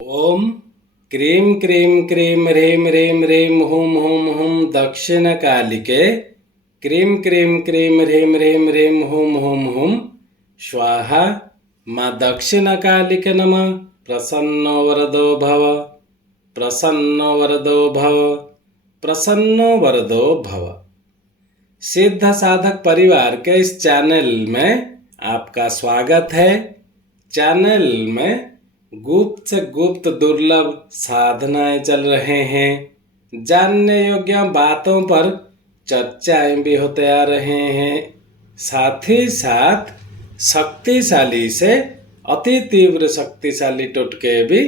ओम क्रीं क्रीं क्रीं ह्रीं ह्रीं ह्रीं हुं हुं हुं दक्षिणकालिके क्रीं क्रीं क्रीं ह्रीं ह्रीं ह्रीं हुं हुं हुं स्वाहा। माँ दक्षिणकालिके नमः। प्रसन्नो वरदो भव, प्रसन्नो वरदो भव, प्रसन्नो वरदो भव। सिद्ध साधक परिवार के इस चैनल में आपका स्वागत है। चैनल में गुप्त से गुप्त दुर्लभ साधनाएं चल रहे हैं। जानने योग्य बातों पर चर्चाएं भी होते आ रहे हैं। साथ ही साथ शक्तिशाली से अति तीव्र शक्तिशाली टोटके भी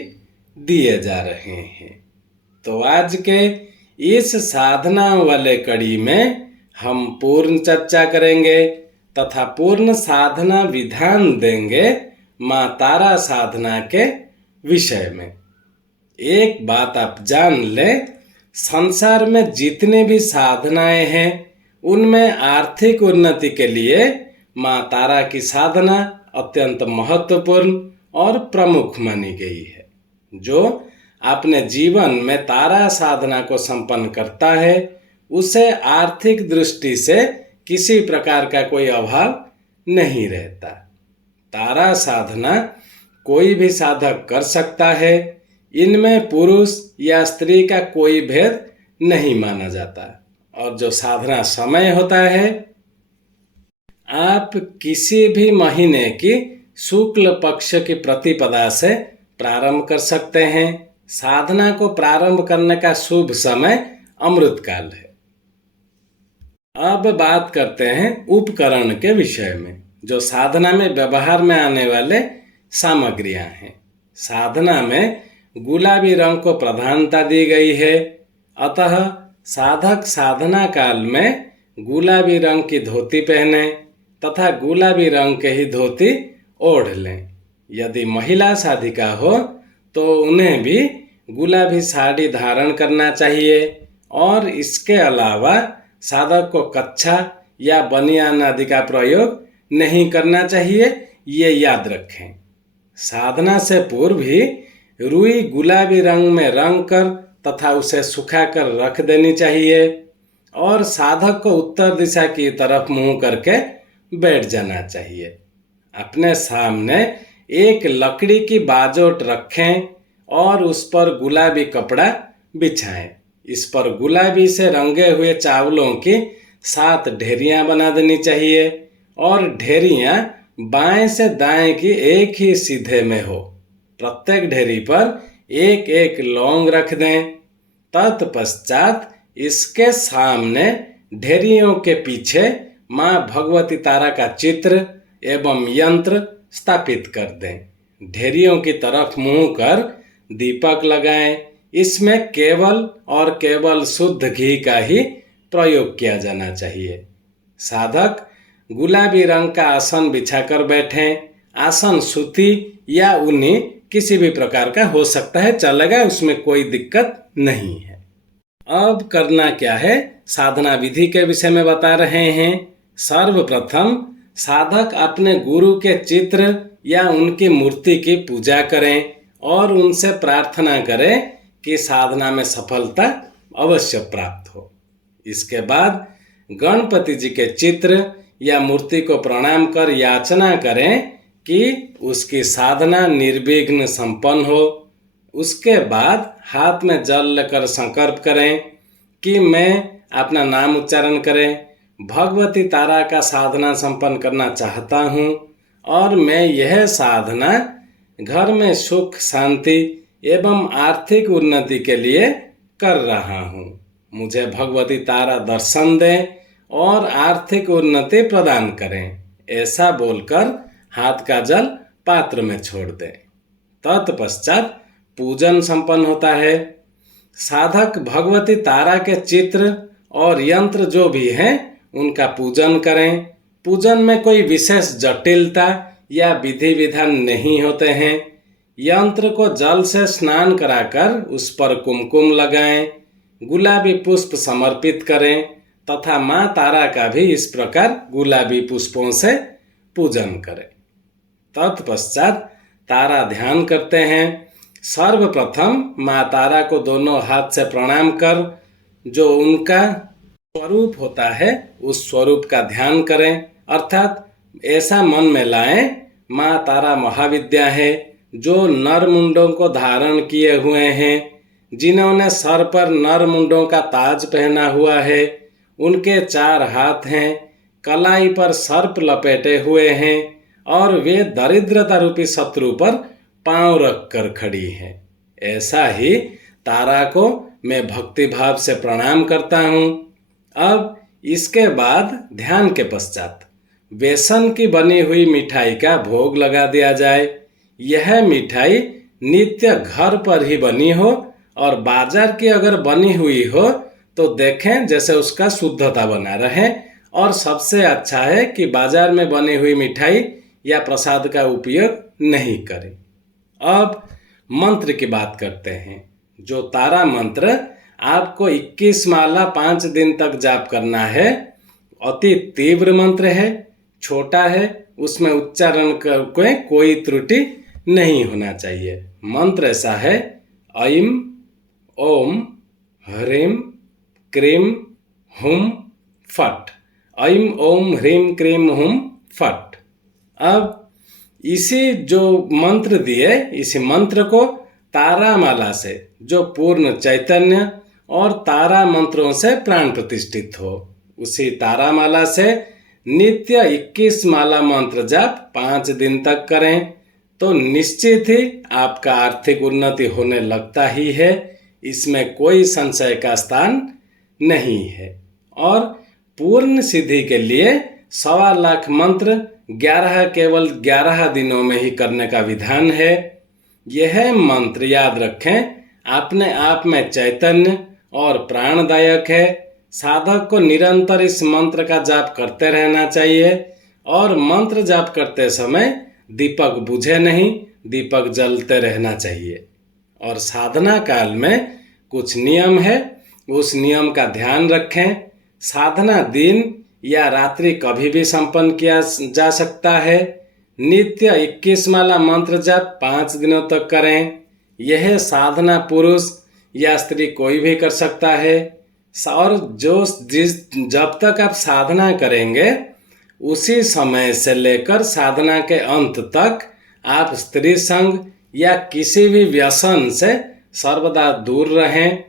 दिए जा रहे हैं। तो आज के इस साधना वाले कड़ी में हम पूर्ण चर्चा करेंगे तथा पूर्ण साधना विधान देंगे माँ तारा साधना के विषय में। एक बात आप जान लें, संसार में जितनी भी साधनाएं हैं उनमें आर्थिक उन्नति के लिए माँ तारा की साधना अत्यंत महत्वपूर्ण और प्रमुख मानी गई है। जो अपने जीवन में तारा साधना को संपन्न करता है उसे आर्थिक दृष्टि से किसी प्रकार का कोई अभाव नहीं रहता। तारा साधना कोई भी साधक कर सकता है। इनमें पुरुष या स्त्री का कोई भेद नहीं माना जाता। और जो साधना समय होता है, आप किसी भी महीने की शुक्ल पक्ष की प्रतिपदा से प्रारंभ कर सकते हैं। साधना को प्रारंभ करने का शुभ समय अमृतकाल है। अब बात करते हैं उपकरण के विषय में, जो साधना में व्यवहार में आने वाले सामग्रियां हैं। साधना में गुलाबी रंग को प्रधानता दी गई है, अतः साधक साधना काल में गुलाबी रंग की धोती पहने तथा गुलाबी रंग के ही धोती ओढ़ लें। यदि महिला साधिका हो तो उन्हें भी गुलाबी साड़ी धारण करना चाहिए। और इसके अलावा साधक को कच्छा या बनियान आदि का प्रयोग नहीं करना चाहिए, ये याद रखें। साधना से पूर्व ही रुई गुलाबी रंग में रंग कर तथा उसे सुखाकर रख देनी चाहिए और साधक को उत्तर दिशा की तरफ मुंह करके बैठ जाना चाहिए। अपने सामने एक लकड़ी की बाजोट रखें और उस पर गुलाबी कपड़ा बिछाएं। इस पर गुलाबी से रंगे हुए चावलों की 7 ढेरियां बना देनी चाहिए और ढेरियां बाएं से दाएं की एक ही सीधे में हो। प्रत्येक ढेरी पर एक एक लौंग रख दें। तत्पश्चात इसके सामने ढेरियों के पीछे माँ भगवती तारा का चित्र एवं यंत्र स्थापित कर दें। ढेरियों की तरफ मुंह कर दीपक लगाएं। इसमें केवल और केवल शुद्ध घी का ही प्रयोग किया जाना चाहिए। साधक गुलाबी रंग का आसन बिछाकर बैठें। आसन सूती या ऊनी किसी भी प्रकार का हो सकता है, चलेगा, उसमें कोई दिक्कत नहीं है। अब करना क्या है, साधना विधि के विषय में बता रहे हैं। सर्वप्रथम साधक अपने गुरु के चित्र या उनकी मूर्ति की पूजा करें और उनसे प्रार्थना करें कि साधना में सफलता अवश्य प्राप्त हो। इसके बाद गणपति जी के चित्र या मूर्ति को प्रणाम कर याचना करें कि उसकी साधना निर्विघ्न संपन्न हो। उसके बाद हाथ में जल लेकर संकल्प करें कि मैं अपना नाम उच्चारण करें, भगवती तारा का साधना संपन्न करना चाहता हूँ और मैं यह साधना घर में सुख शांति एवं आर्थिक उन्नति के लिए कर रहा हूँ। मुझे भगवती तारा दर्शन दें और आर्थिक उन्नति प्रदान करें, ऐसा बोलकर हाथ का जल पात्र में छोड़ दें। तत्पश्चात पूजन संपन्न होता है। साधक भगवती तारा के चित्र और यंत्र जो भी हैं उनका पूजन करें। पूजन में कोई विशेष जटिलता या विधि विधान नहीं होते हैं। यंत्र को जल से स्नान कराकर उस पर कुमकुम लगाएं, गुलाबी पुष्प समर्पित करें तथा माँ तारा का भी इस प्रकार गुलाबी पुष्पों से पूजन करें। तत्पश्चात तारा ध्यान करते हैं। सर्वप्रथम माँ तारा को दोनों हाथ से प्रणाम कर जो उनका स्वरूप होता है उस स्वरूप का ध्यान करें, अर्थात ऐसा मन में लाएं माँ तारा महाविद्या है जो नर मुंडों को धारण किए हुए हैं, जिन्होंने सर पर नर मुंडों का ताज पहना हुआ है, उनके 4 हाथ हैं, कलाई पर सर्प लपेटे हुए हैं और वे दरिद्रता रूपी शत्रु पर पांव रखकर खड़ी हैं। ऐसा ही तारा को मैं भक्ति भाव से प्रणाम करता हूँ। अब इसके बाद ध्यान के पश्चात बेसन की बनी हुई मिठाई का भोग लगा दिया जाए। यह मिठाई नित्य घर पर ही बनी हो और बाजार की अगर बनी हुई हो तो देखें जैसे उसका शुद्धता बना रहे, और सबसे अच्छा है कि बाजार में बनी हुई मिठाई या प्रसाद का उपयोग नहीं करें। अब मंत्र की बात करते हैं। जो तारा मंत्र आपको 21 माला 5 दिन तक जाप करना है, अति तीव्र मंत्र है, छोटा है, उसमें उच्चारण करके कोई त्रुटि नहीं होना चाहिए। मंत्र ऐसा है, ऐं ओम ह्रीं क्रीं हुं फट। ऐं ओम ह्रीं क्रीं हुं फट। अब इसी जो मंत्र दिए, इसी मंत्र को तारा माला से जो पूर्ण चैतन्य और तारा मंत्रों से प्राण प्रतिष्ठित हो, उसी तारा माला से नित्य 21 माला मंत्र जाप 5 दिन तक करें तो निश्चित ही आपका आर्थिक उन्नति होने लगता ही है, इसमें कोई संशय का स्थान नहीं है। और पूर्ण सिद्धि के लिए 1.25 लाख मंत्र केवल 11 दिनों में ही करने का विधान है। यह मंत्र याद रखें, अपने आप में चैतन्य और प्राणदायक है। साधक को निरंतर इस मंत्र का जाप करते रहना चाहिए और मंत्र जाप करते समय दीपक बुझे नहीं, दीपक जलते रहना चाहिए। और साधना काल में कुछ नियम है, उस नियम का ध्यान रखें। साधना दिन या रात्रि कभी भी संपन्न किया जा सकता है। नित्य 21 माला मंत्र जाप 5 दिनों तक करें। यह साधना पुरुष या स्त्री कोई भी कर सकता है। और जब तक आप साधना करेंगे उसी समय से लेकर साधना के अंत तक आप स्त्री संग या किसी भी व्यसन से सर्वदा दूर रहें।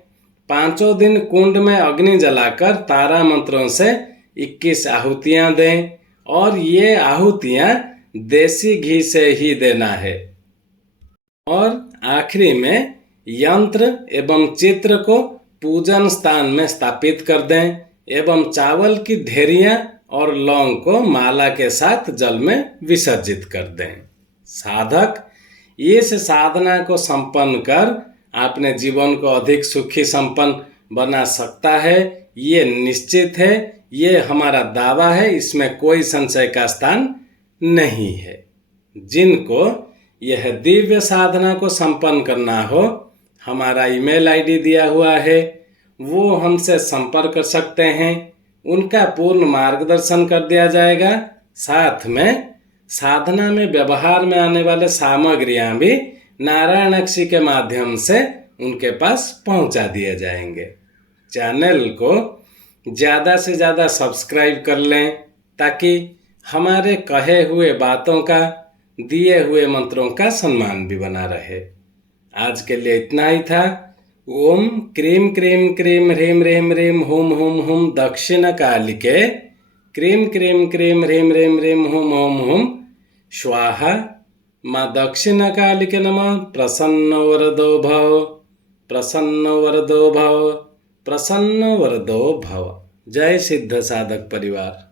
5 दिन कुंड में अग्नि जलाकर तारा मंत्रों से 21 आहुतियाँ दें और ये आहुतियाँ देसी घी से ही देना है। और आखिरी में यंत्र एवं चित्र को पूजन स्थान में स्थापित कर दें एवं चावल की ढेरियाँ और लौंग को माला के साथ जल में विसर्जित कर दें। साधक इस साधना को संपन्न कर अपने जीवन को अधिक सुखी संपन्न बना सकता है, ये निश्चित है, ये हमारा दावा है, इसमें कोई संशय का स्थान नहीं है। जिनको यह दिव्य साधना को संपन्न करना हो, हमारा ईमेल आईडी दिया हुआ है, वो हमसे संपर्क कर सकते हैं। उनका पूर्ण मार्गदर्शन कर दिया जाएगा। साथ में साधना में व्यवहार में आने वाले सामग्रियां भी नारायण अक्षी के माध्यम से उनके पास पहुंचा दिए जाएंगे। चैनल को ज़्यादा से ज़्यादा सब्सक्राइब कर लें ताकि हमारे कहे हुए बातों का, दिए हुए मंत्रों का सम्मान भी बना रहे। आज के लिए इतना ही था। ओम क्रीम क्रीम क्रीम ह्रीम ह्रीम ह्रीम हुम हुम हुम दक्षिण कालिके क्रीम क्रीम क्रीम ह्रीम ह्रीम ह्रीम हुम हुम हुम स्वाहा। माँ दक्षिण कालिके नमः। प्रसन्न वरदो भव, प्रसन्न वरदो भव, प्रसन्न वरदो भव। जय सिद्ध साधक परिवार।